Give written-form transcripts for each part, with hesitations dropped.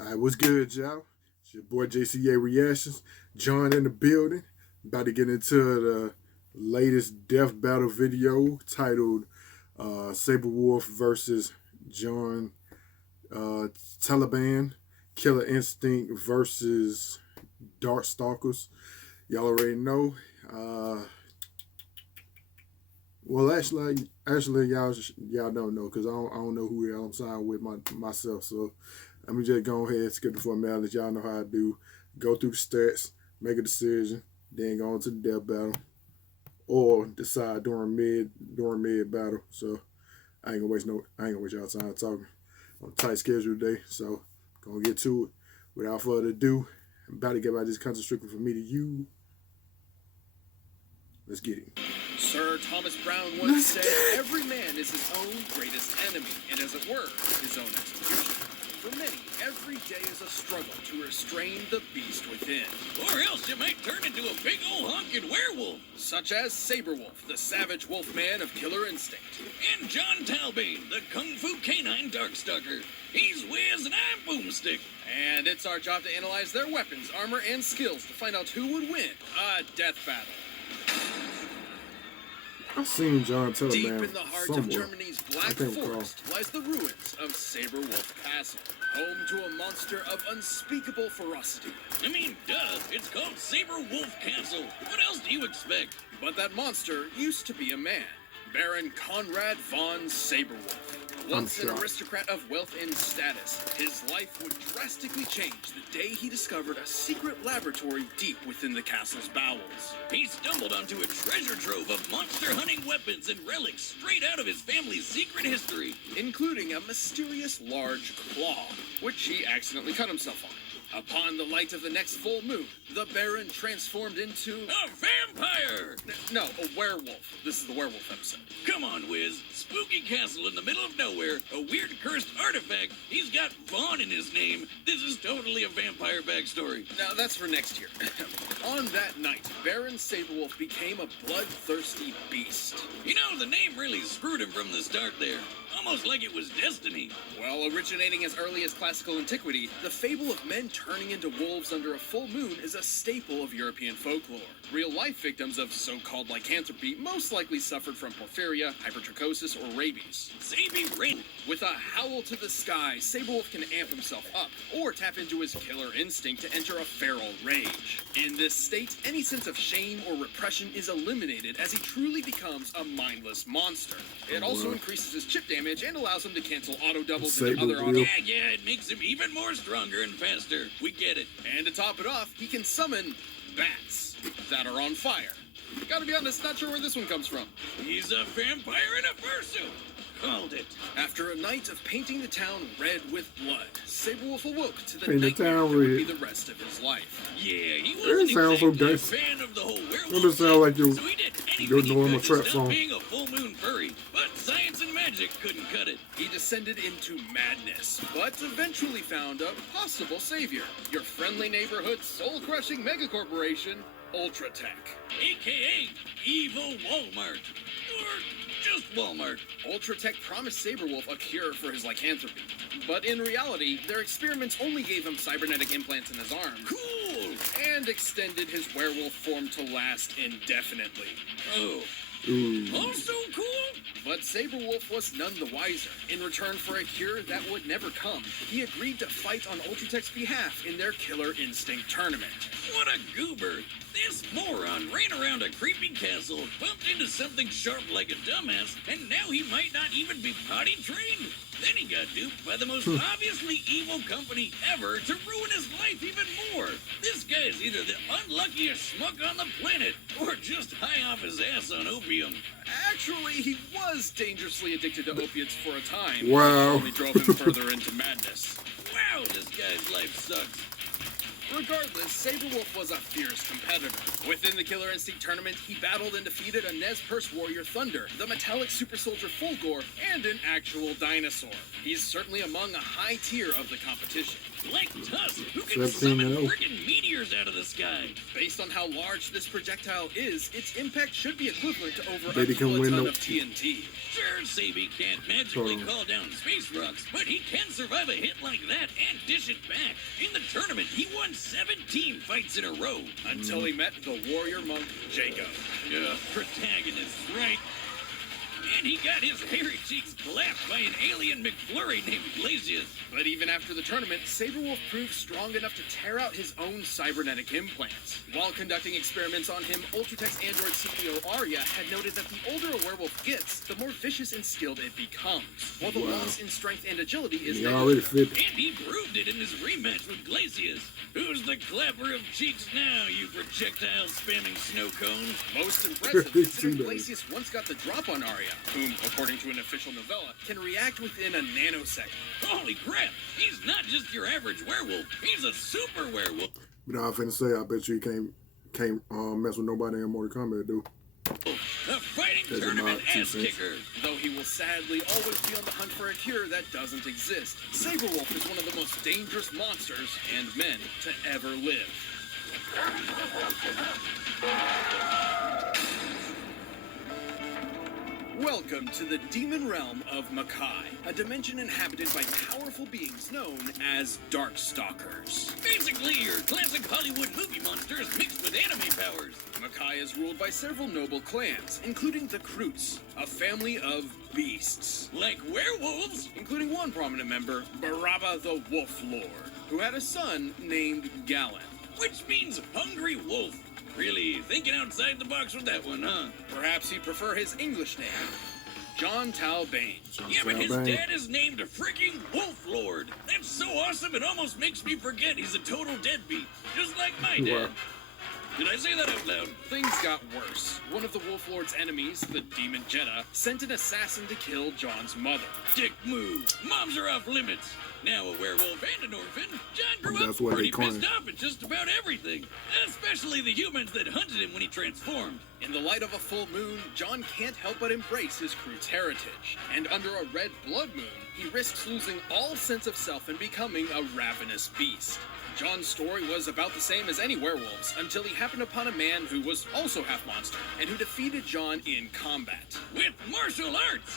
All right, what's good, y'all? It's your boy J.C.A. Reactions. Jon in the building. About to get into the latest death battle video titled Saborwolf versus Jon Taliban. Killer Instinct versus Darkstalkers. Y'all already know. Well, actually, y'all don't know because I don't know who I'm signed with myself. So let me just go ahead and skip the formality. Y'all know how I do. Go through the stats, make a decision, then go into the death battle, or decide during mid battle. So I ain't gonna waste y'all time talking. On a tight schedule today, so gonna get to it. Without further ado, I'm about to get out this content strictly from me to you. Let's get it. Sir Thomas Browne once said, "Every man is his own greatest enemy, and as it were, his own execution." For many, every day is a struggle to restrain the beast within. Or else you might turn into a big old honking werewolf. Such as Saborwolf, the savage wolf man of killer instinct. And Jon Taliban, the kung fu canine darkstalker. He's Wiz and I'm Boomstick. And it's our job to analyze their weapons, armor, and skills to find out who would win a death battle. I've seen Jon Taliban Deep in the heart somewhere. of Germany's Black Forest lies the ruins of Saborwolf Castle, home to a monster of unspeakable ferocity. I mean, duh, it's called Saborwolf Castle. What else do you expect? But that monster used to be a man, Baron Conrad von Saborwolf. Once an aristocrat of wealth and status, his life would drastically change the day he discovered a secret laboratory deep within the castle's bowels. He stumbled onto a treasure trove of monster-hunting weapons and relics straight out of his family's secret history, including a mysterious large claw, which he accidentally cut himself on. Upon the light of the next full moon, the Baron transformed into a vampire! No, a werewolf. This is the werewolf episode. Come on, Wiz. Spooky castle in the middle of nowhere, a weird cursed artifact. He's got Vaughn in his name. This is totally a vampire backstory. Now, that's for next year. On that night, Baron Saborwolf became a bloodthirsty beast. You know, the name really screwed him from the start there. Almost like it was destiny. Well, originating as early as classical antiquity, the fable of men turning into wolves under a full moon is a staple of European folklore. Real-life victims of so-called lycanthropy most likely suffered from porphyria, hypertrichosis, or rabies. Sabi Rin. With a howl to the sky, Saborwolf can amp himself up, or tap into his killer instinct to enter a feral rage. In this state, any sense of shame or repression is eliminated as he truly becomes a mindless monster. It also increases his chip damage and allows him to cancel auto-doubles into other auto... Yeah, it makes him even more stronger and faster. We get it. And to top it off, he can summon bats that are on fire. Gotta be honest, not sure where this one comes from. He's a vampire in a fursuit. Called it. After a night of painting the town red with blood, Saborwolf awoke to the Paint the nightmare town that would red. be the rest of his life. Yeah, he wasn't sounds so exactly a dicey. fan of the whole werewolf It just sound like so he did anything normal he could trap to stop song. being a full moon furry. But science and magic couldn't cut it. He descended into madness, but eventually found a possible savior. Your friendly neighborhood soul-crushing megacorporation, Ultratech. AKA Evil Walmart. Or just Walmart. Ultratech promised Saborwolf a cure for his lycanthropy. But in reality, their experiments only gave him cybernetic implants in his arms. Cool! And extended his werewolf form to last indefinitely. Oh. Also cool? But Saborwolf was none the wiser. In return for a cure that would never come, he agreed to fight on Ultratech's behalf in their Killer Instinct tournament. What a goober. This moron ran around a creepy castle, bumped into something sharp like a dumbass, and now he might not even be potty trained. Then he got duped by the most obviously evil company ever to ruin his life even more. This guy's either the unluckiest schmuck on the planet, or just high off his ass on opium. Actually, he was dangerously addicted to opiates for a time. Wow. Which only drove him further into madness. Wow, this guy's life sucks. Regardless, Saborwolf was a fierce competitor. Within the Killer Instinct tournament, he battled and defeated a Nez Perce warrior Thunder, the metallic super soldier Fulgor, and an actual dinosaur. He's certainly among a high tier of the competition. Like Tusk, who can summon 17-0. friggin' meteors out of the sky. Based on how large this projectile is, its impact should be equivalent to over Bet he a can win kiloton the- of TNT. Sure, Sabi can't magically Oh. call down space rocks, but he can survive a hit like that and dish it back. In the tournament, he won 17 fights in a row. Until he met the warrior monk Jacob. Protagonist, right? And he got his hairy cheeks clapped by an alien McFlurry named Glacius. But even after the tournament, Saborwolf proved strong enough to tear out his own cybernetic implants. While conducting experiments on him, Ultratech's android CEO Arya had noted that the older a werewolf gets, the more vicious and skilled it becomes. While the Wow. loss in strength and agility is He already fit. And he proved it in his rematch with Glacius. Who's the clapper of cheeks now, you projectile spamming snow cone? most impressive considering Too bad. Glacius once got the drop on Arya, whom, according to an official novella, can react within a nanosecond. Holy crap! He's not just your average werewolf, he's a super werewolf. You know, I'm finna say, I bet you he can't mess with nobody in Mortal Kombat, dude. A fighting That's tournament about 2 ass cents. kicker. Though he will sadly always be on the hunt for a cure that doesn't exist, Saborwolf is one of the most dangerous monsters and men to ever live. Welcome to the demon realm of Makai, a dimension inhabited by powerful beings known as Darkstalkers. Basically, your classic Hollywood movie monsters mixed with anime powers. Makai is ruled by several noble clans, including the Kroots, a family of beasts, Like werewolves. including one prominent member, Baraba the Wolf Lord, who had a son named Galen. Which means hungry wolf. Really thinking outside the box with that one, huh? Perhaps he'd prefer his English name, Jon Taliban. Yeah, but his Taliban. dad is named a freaking Wolf Lord. That's so awesome it almost makes me forget he's a total deadbeat. Just like my dad. Wow. Did I say that out loud? Things got worse. One of the Wolf Lord's enemies, the Demon Jeddah, sent an assassin to kill Jon's mother. Dick move. Moms are off limits. Now a werewolf and an orphan, John grew That's up what pretty they claim. pissed off at just about everything. Especially the humans that hunted him when he transformed. In the light of a full moon, Jon can't help but embrace his Kroot's heritage. And under a red blood moon, he risks losing all sense of self and becoming a ravenous beast. Jon's story was about the same as any werewolves until he happened upon a man who was also half monster and who defeated Jon in combat. With martial arts.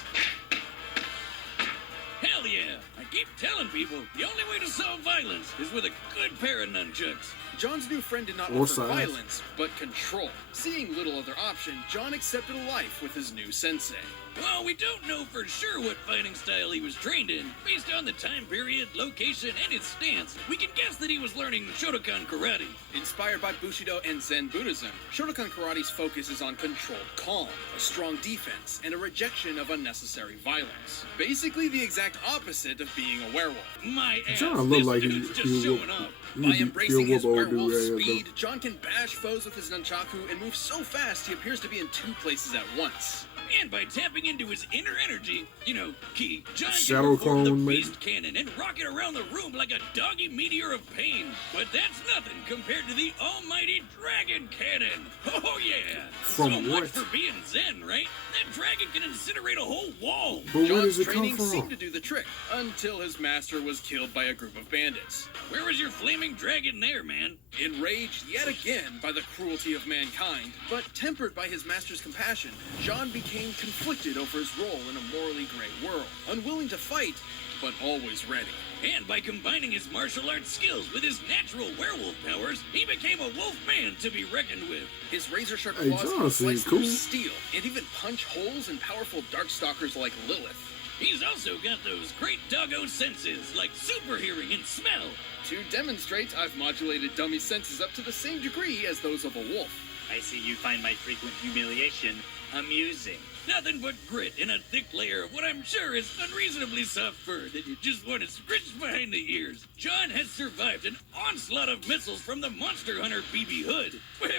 Hell yeah! I keep telling people, the only way to solve violence is with a good pair of nunchucks. Jon's new friend did not Or offer science. violence, but control. Seeing little other option, Jon accepted a life with his new sensei. Well, we don't know for sure what fighting style he was trained in. Based on the time period, location, and his stance, we can guess that he was learning Shotokan karate. Inspired by Bushido and Zen Buddhism, Shotokan Karate's focus is on controlled calm, a strong defense, and a rejection of unnecessary violence. Basically the exact opposite of being a werewolf. My ass, John look this like dude's just he'll showing whoop- off. By embracing his he'll whoop old werewolf dude ass, speed, Jon can bash foes with his nunchaku and move so fast he appears to be in two places at once. And by tapping into his inner energy, you know, ki, John Shadow can perform the clone, maybe? beast cannon and rock it around the room like a doggy meteor of pain. But that's nothing compared to the almighty dragon cannon. Oh yeah! From so what? much for being Zen, right? That dragon can incinerate a whole wall. But where Jon's does it come training from? seemed to do the trick, until his master was killed by a group of bandits. Where was your flaming dragon there, man? Enraged yet again by the cruelty of mankind, but tempered by his master's compassion, Jon became conflicted over his role in a morally gray world, unwilling to fight, but always ready. And by combining his martial arts skills with his natural werewolf powers, he became a wolf man to be reckoned with. His razor-sharp Hey, claws Jon can seems slice through cool. steel, and even punch holes in powerful darkstalkers like Lilith. He's also got those great doggo senses, like super hearing and smell. To demonstrate, I've modulated dummy senses up to the same degree as those of a wolf. I see you find my frequent humiliation amusing. Nothing but grit in a thick layer of what I'm sure is unreasonably soft fur that you just want to scritch behind the ears. Jon has survived an onslaught of missiles from the monster hunter BB Hood. Wait.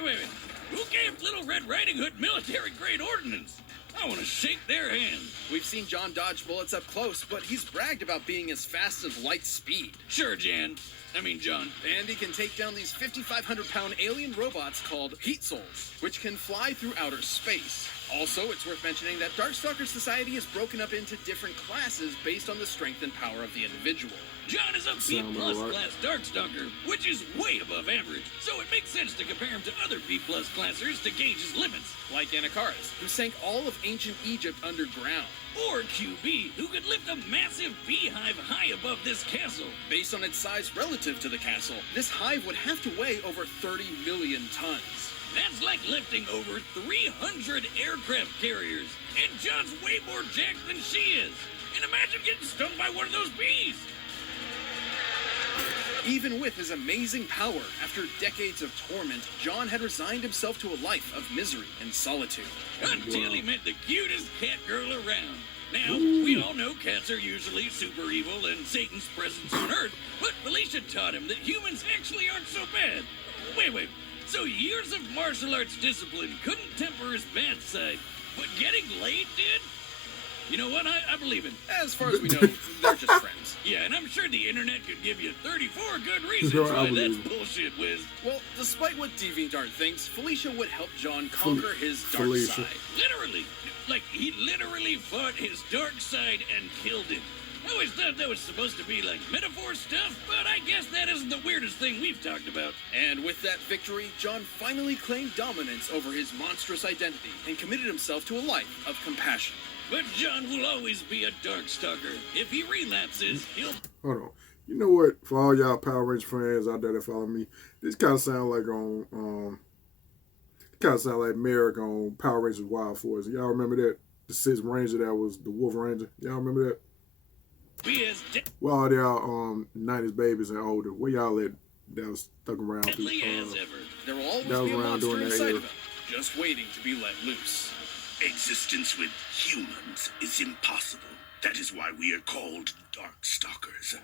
Who gave Little Red Riding Hood military-grade ordnance? I want to shake their hand. We've seen Jon dodge bullets up close, but he's bragged about being as fast as light speed. Sure, Jan. John. And he can take down these 5,500-pound alien robots called Heat Souls, which can fly through outer space. Also, it's worth mentioning that Darkstalker society is broken up into different classes based on the strength and power of the individual. John is a B-plus class Darkstalker, which is way above average, so it makes sense to compare him to other B-plus classers to gauge his limits. Like Anakaris, who sank all of ancient Egypt underground. Or QB, who could lift a massive beehive high above this castle. Based on its size relative to the castle, this hive would have to weigh over 30 million tons. That's like lifting over 300 aircraft carriers. And John's way more jacked than she is. And imagine getting stung by one of those bees. Even with his amazing power, after decades of torment, Jon had resigned himself to a life of misery and solitude. Until he met the cutest cat girl around. Now, we all know cats are usually super evil and Satan's presence on Earth, but Felicia taught him that humans actually aren't so bad. Wait. So years of martial arts discipline couldn't temper his bad side, but getting laid did? You know what? I believe it. As far as we know, they're just friends. Yeah, and I'm sure the internet could give you 34 good reasons why that's bullshit, Wiz. Well, despite what DeviantArt thinks, Felicia would help Jon conquer his dark side. Literally. Like, he literally fought his dark side and killed it. I always thought that was supposed to be like metaphor stuff, but I guess that isn't the weirdest thing we've talked about. And with that victory, Jon finally claimed dominance over his monstrous identity and committed himself to a life of compassion. But Jon will always be a Darkstalker. If he relapses, he'll... Hold on. You know what? For all y'all Power Ranger fans out there that follow me, this kind of sound like Merrick on Power Rangers Wild Force. Y'all remember that? The sixth Ranger that was the Wolf Ranger. Y'all remember that? Well, all y'all 90s babies and older, where y'all at that was stuck around through, there will always be a monster inside of them, just waiting to be let loose. Existence with humans is impossible. That is why we are called Darkstalkers.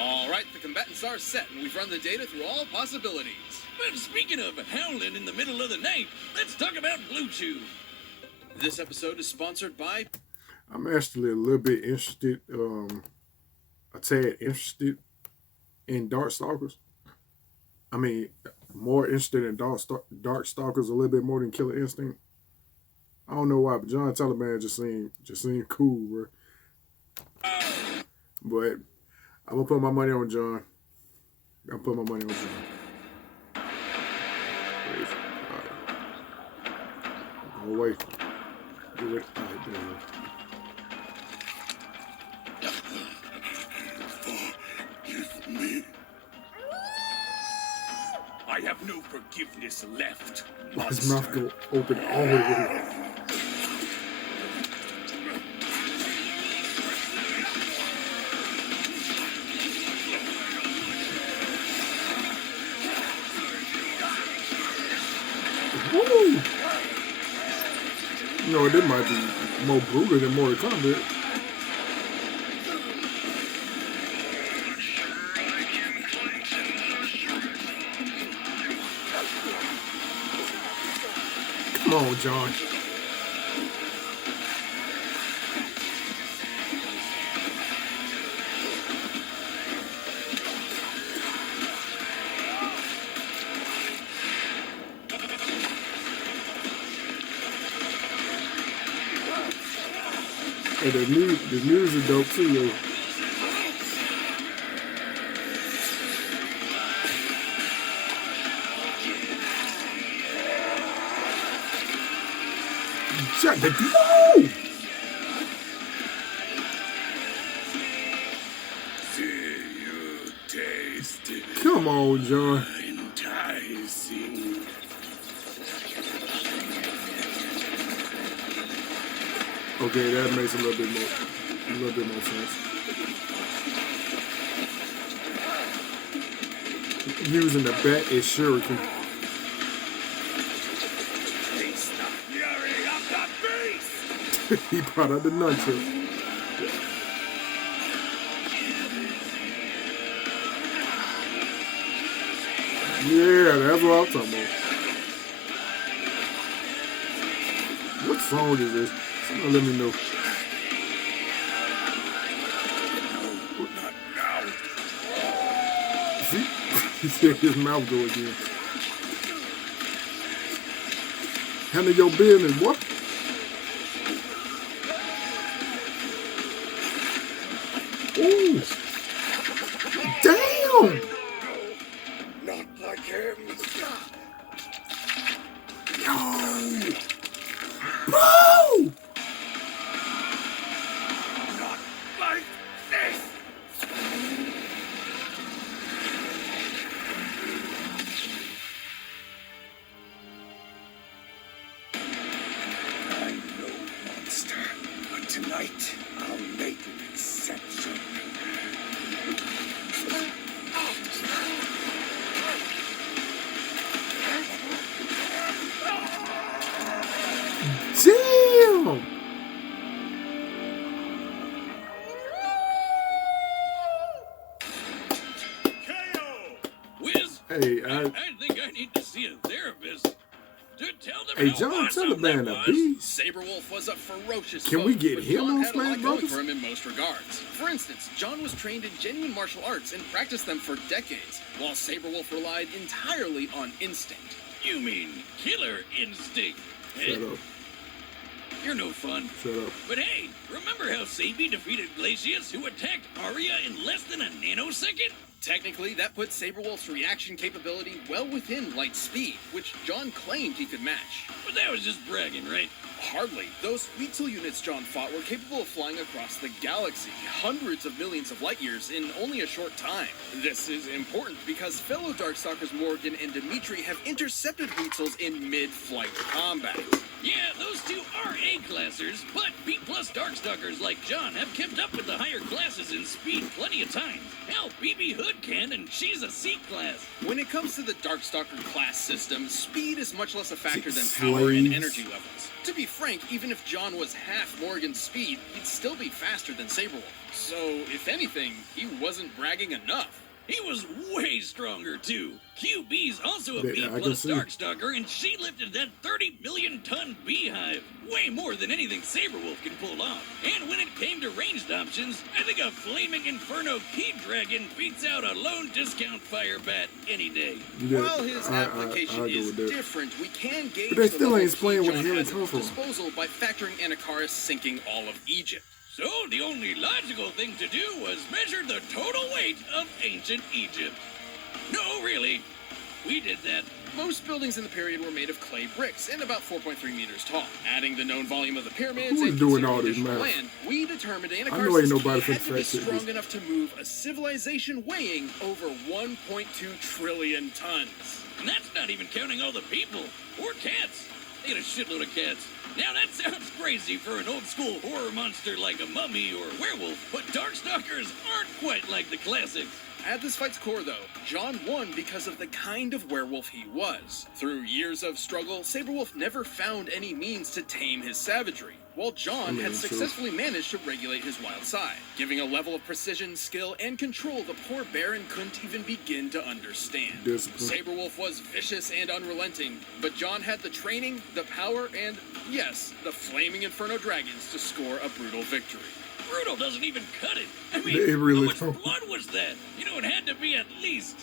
All right, the combatants are set, and we've run the data through all possibilities. But speaking of howling in the middle of the night, let's talk about Blue Chew. This episode is sponsored by... I'm actually a little bit interested, a tad interested in Darkstalkers. I mean, more interested in Darkstalkers a little bit more than Killer Instinct. I don't know why, but Jon Taliban just seemed cool, bro. But I'm gonna put my money on Jon. I'm put my money on Jon. Wait. All right. Go away. Do it. All right, there we go. Forgive me. I have no forgiveness left. His mouth go open all the way. Woo! You know, this might be more brutal than Mortal Kombat. Come on, Jon. Hey, the music is dope too, though. Shut the door! Come on, Jon. Enticing. Okay, that makes a little bit more sense. Using the bat as shuriken. He brought out the nunchuck. Yeah, that's what I'm talking about. What song is this? Somebody let me know. Not now. See? He said his mouth go again. Handle your business, boy. Ooh. Damn. Not like him. Yo. Bro. Not like this. I know, monster, but tonight I'll make an exception. Damn. Wiz, Hey, I think I need to see a therapist to tell them hey, how Jon awesome Taliban that a was. beast. Saborwolf was a ferocious Can foe, we get but him Jon on had a lot Smash going Brothers? for him in most regards. For instance, Jon was trained in genuine martial arts and practiced them for decades, while Saborwolf relied entirely on instinct. You mean killer instinct? eh? Shut up. You're no fun. Shut up. But hey, remember how Sabi defeated Glacius, who attacked Arya in less than a nanosecond? Technically, that put Saborwolf's reaction capability well within light speed, which Jon claimed he could match. But that was just bragging, right? Hardly. Those Weetzel units Jon fought were capable of flying across the galaxy, hundreds of millions of light years in only a short time. This is important because fellow Darkstalkers Morgan and Dimitri have intercepted Weetzels in mid-flight combat. Yeah, those two are A-classers, but B-plus Darkstalkers like Jon have kept up with the higher classes in speed plenty of times. Hell, BB Hood can, and she's a C-class. When it comes to the Darkstalker class system, speed is much less a factor than Slaves. power and energy levels. To be frank, even if Jon was half Morgan's speed, he'd still be faster than Saborwolf. So, if anything, he wasn't bragging enough. He was way stronger, too. QB's also a Yeah, I can B-plus see. Darkstalker, and she lifted that 30-million-ton beehive. Way more than anything Saborwolf can pull off. And when it came to ranged options, I think a Flaming Inferno Key Dragon beats out a lone discount fire bat any day. Yeah, While his I application go is with that. different, we can gauge But they the still level ain't of explaining heat where the Jon hell has it at come his from. disposal by factoring Anakaris sinking all of Egypt. So the only logical thing to do was measure the total weight of ancient Egypt. No, really. We did that. Most buildings in the period were made of clay bricks and about 4.3 meters tall. Adding the known volume of the pyramids Who is and doing considering all this additional math? land, we determined I know ain't Anakaris' nobody key finna had to be fact check strong this. enough to move a civilization weighing over 1.2 trillion tons. And that's not even counting all the people. Or cats. They had a shitload of cats. Now that sounds crazy for an old school horror monster like a mummy or a werewolf, but Darkstalkers aren't quite like the classics. At this fight's core, though, Jon won because of the kind of werewolf he was. Through years of struggle, Saborwolf never found any means to tame his savagery, while Jon had true. successfully managed to regulate his wild side, giving a level of precision, skill, and control the poor Baron couldn't even begin to understand. Discipline. Saborwolf was vicious and unrelenting, but Jon had the training, the power, and, yes, the flaming Inferno Dragons to score a brutal victory. Brutal doesn't even cut it. I mean, It really how much don't. blood was that? You know, it had to be at least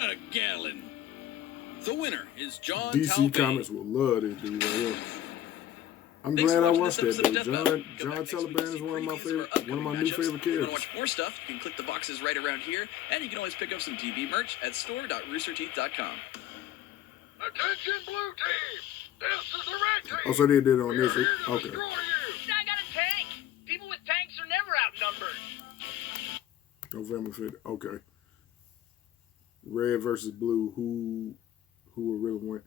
a gallon. The winner is Jon DC Taliban. Comics will love this dude right here. I'm Thanks glad for I watching watched this that episode though. of Death Battle. Jon Come back next week to Taliban is see one of my previews for favorite, upcoming one of my new matchups. favorite If you want characters. to watch more stuff, you can click the boxes right around here, and you can always pick up some DB merch at store.roosterteeth.com. Attention, blue team! This is the red team! Oh, so they did it on We're this. here to Okay. destroy you! I got a tank. People with tanks are never outnumbered. November 5th. Okay. Red versus blue. Who will really win?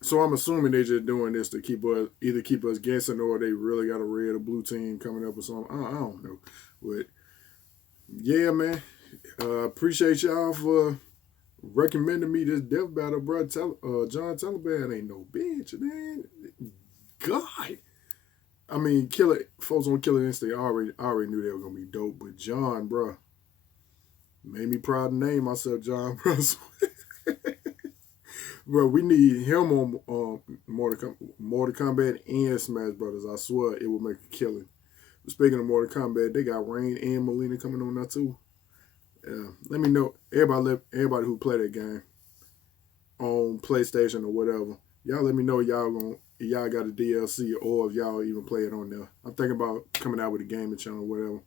So I'm assuming they're just doing this to keep us guessing, or they really got a red or blue team coming up or something. I don't know. But yeah, man. Appreciate y'all for recommending me this death battle, bro. Jon Taliban ain't no bitch, man. God. I mean, folks on Killer Instinct already knew they were gonna be dope, but Jon, bro, made me proud to name myself Jon, bro. Bro, we need him on Mortal Kombat and Smash Brothers. I swear it will make a killing. Speaking of Mortal Kombat, they got Rain and Melina coming on now too. Let me know, everybody who play that game on PlayStation or whatever. Y'all let me know if y'all got a DLC or if y'all even play it on there. I'm thinking about coming out with a gaming channel or whatever.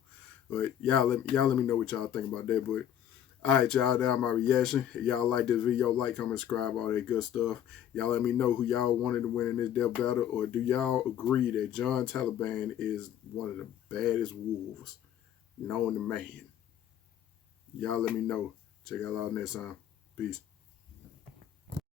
But y'all let me know what y'all think about that. But alright, y'all, that my reaction. If y'all like this video, like, comment, subscribe, all that good stuff. Y'all let me know who y'all wanted to win in this death battle, or do y'all agree that Jon Taliban is one of the baddest wolves known to man? Y'all let me know. Check y'all out next time. Peace.